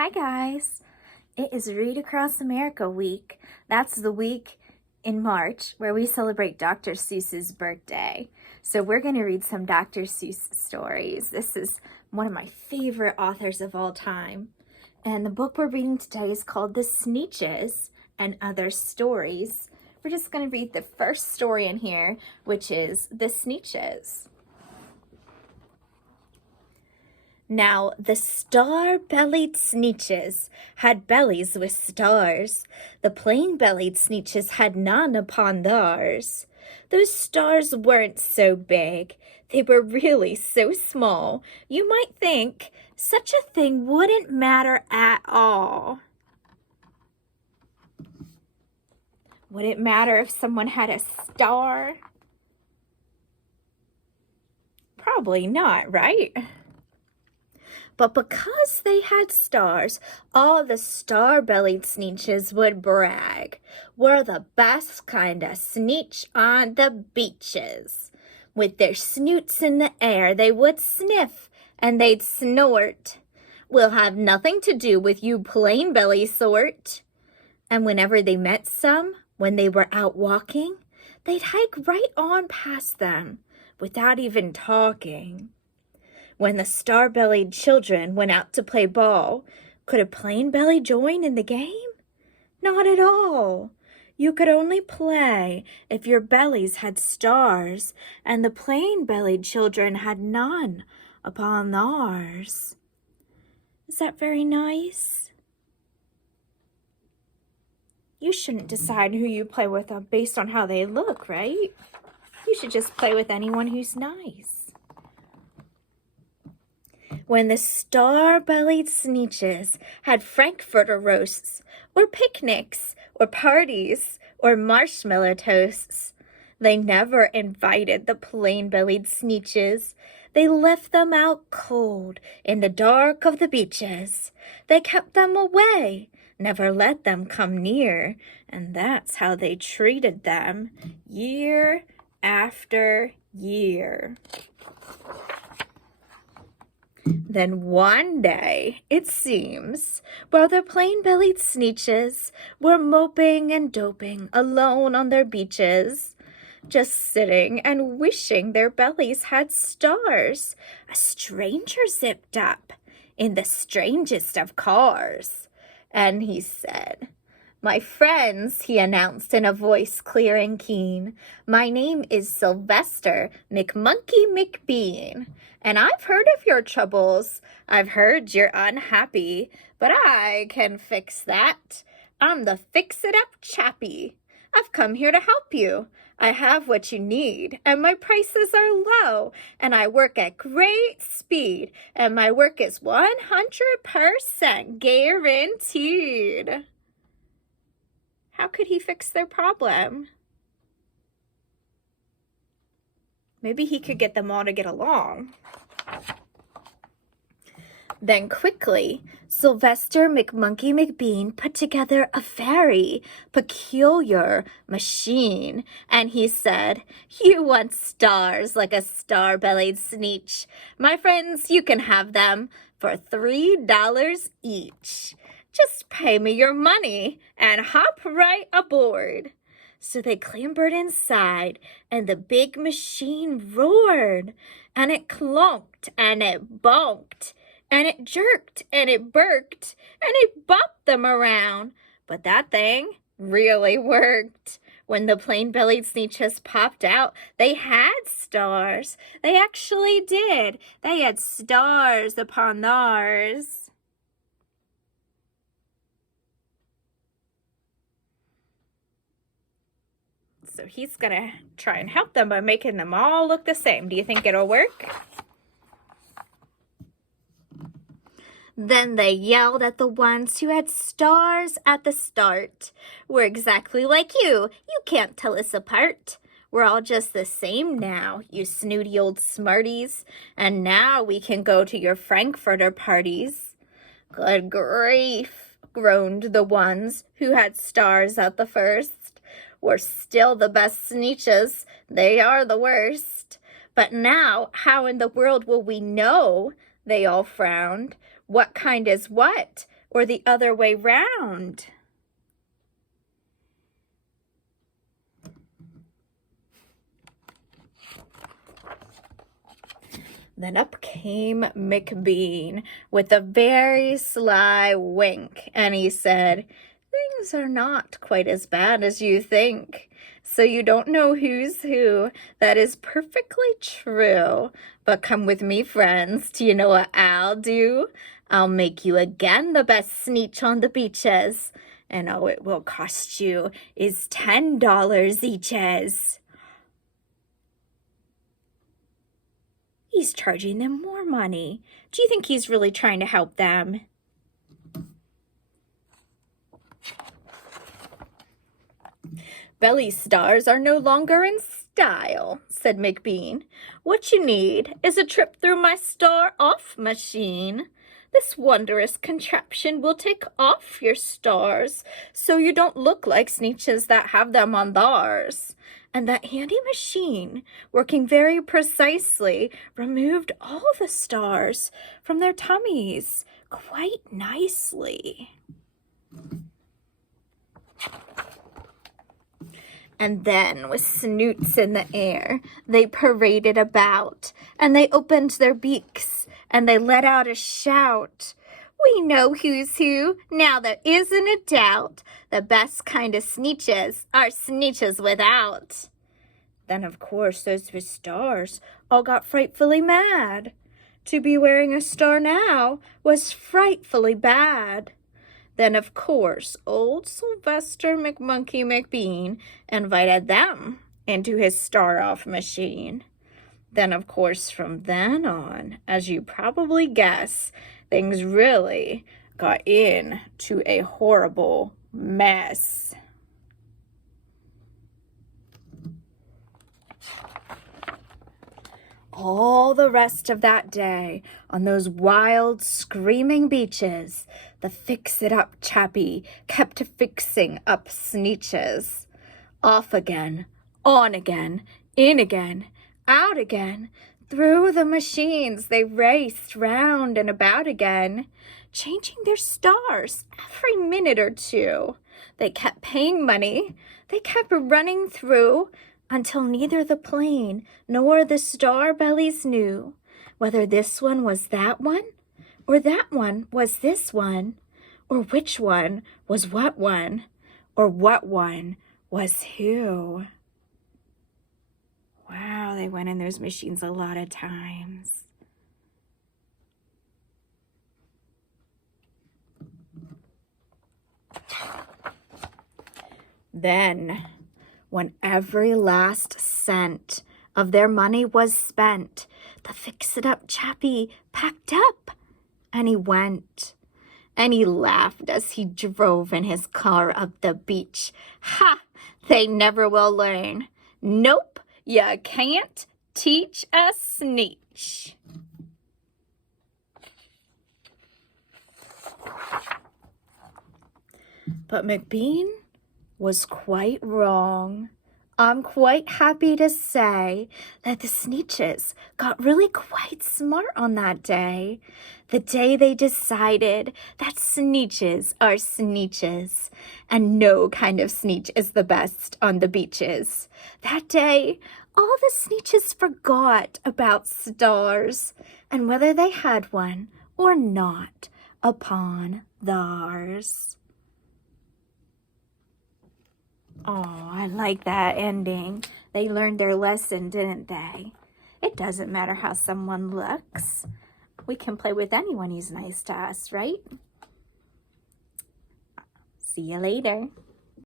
Hi guys! It is Read Across America week. That's the week in March where we celebrate Dr. Seuss's birthday. So we're going to read some Dr. Seuss stories. This is one of my favorite authors of all time. And the book we're reading today is called The Sneetches and Other Stories. We're just going to read the first story in here, which is The Sneetches. Now, the star-bellied Sneetches had bellies with stars. The plain-bellied Sneetches had none upon theirs. Those stars weren't so big. They were really so small. You might think such a thing wouldn't matter at all. Would it matter if someone had a star? Probably not, right? But because they had stars, all the star-bellied Sneetches would brag. We're the best kind of Sneetch on the beaches. With their snoots in the air, they would sniff and they'd snort. We'll have nothing to do with you plain-belly sort. And whenever they met some, when they were out walking, they'd hike right on past them without even talking. When the star-bellied children went out to play ball, could a plain belly join in the game? Not at all. You could only play if your bellies had stars, and the plain-bellied children had none upon theirs. Is that very nice? You shouldn't decide who you play with based on how they look, right? You should just play with anyone who's nice. When the star-bellied Sneetches had Frankfurter roasts, or picnics, or parties, or marshmallow toasts, they never invited the plain-bellied Sneetches. They left them out cold in the dark of the beaches. They kept them away, never let them come near, and that's how they treated them year after year. Then one day, it seems, while the plain-bellied Sneetches were moping and doping alone on their beaches, just sitting and wishing their bellies had stars, a stranger zipped up in the strangest of cars. And he said, "My friends," he announced in a voice clear and keen, "my name is Sylvester McMonkey McBean, and I've heard of your troubles. I've heard you're unhappy, but I can fix that. I'm the fix-it-up chappie. I've come here to help you. I have what you need, and my prices are low, and I work at great speed, and my work is 100% guaranteed." How could he fix their problem? Maybe he could get them all to get along. Then quickly, Sylvester McMonkey McBean put together a very peculiar machine, and he said, "You want stars like a star-bellied Sneetch. My friends, you can have them for $3 each. Just pay me your money and hop right aboard." So they clambered inside, and the big machine roared, and it clonked, and it bonked, and it jerked, and it burked, and it bopped them around. But that thing really worked. When the plain-bellied Sneetches popped out, they had stars. They actually did. They had stars upon theirs. So he's going to try and help them by making them all look the same. Do you think it'll work? Then they yelled at the ones who had stars at the start. "We're exactly like you. You can't tell us apart. We're all just the same now, you snooty old smarties. And now we can go to your Frankfurter parties." "Good grief," groaned the ones who had stars at the first. "We're still the best Sneetches. They are the worst. But now, how in the world will we know?" They all frowned. "What kind is what? or the other way round? Then up came McBean with a very sly wink, and he said, "Things are not quite as bad as you think. So you don't know who's who. That is perfectly true. But come with me, friends. Do you know what I'll do? I'll make you again the best Sneetch on the beaches. And all it will cost you is $10 eaches." He's charging them more money. Do you think he's really trying to help them? "Belly stars are no longer in style," said McBean. "What you need is a trip through my star-off machine. This wondrous contraption will take off your stars so you don't look like Sneetches that have them on theirs." And that handy machine, working very precisely, removed all the stars from their tummies quite nicely. And then, with snoots in the air, they paraded about, and they opened their beaks, and they let out a shout. "We know who's who, now there isn't a doubt. The best kind of Sneetches are Sneetches without." Then, of course, those with stars all got frightfully mad. To be wearing a star now was frightfully bad. Then, of course, old Sylvester McMonkey McBean invited them into his star-off machine. Then, of course, from then on, as you probably guess, things really got into a horrible mess. All the rest of that day, on those wild, screaming beaches, the fix-it-up chappie kept fixing up Sneetches. Off again, on again, in again, out again. Through the machines they raced round and about again, changing their stars every minute or two. They kept paying money, they kept running through, until neither the plane nor the star bellies knew whether this one was that one, or that one was this one, or which one was what one, or what one was who. Wow, they went in those machines a lot of times. Then, when every last cent of their money was spent, the fix-it-up chappie packed up and he went. And he laughed as he drove in his car up the beach. "Ha! They never will learn. Nope, you can't teach a Sneetch." But McBean was quite wrong. I'm quite happy to say that the Sneetches got really quite smart on that day. The day they decided that Sneetches are Sneetches, and no kind of Sneetch is the best on the beaches. That day, all the Sneetches forgot about stars, and whether they had one or not upon theirs. Oh, I like that ending. They learned their lesson, didn't they? It doesn't matter how someone looks. We can play with anyone who's nice to us, right? See you later.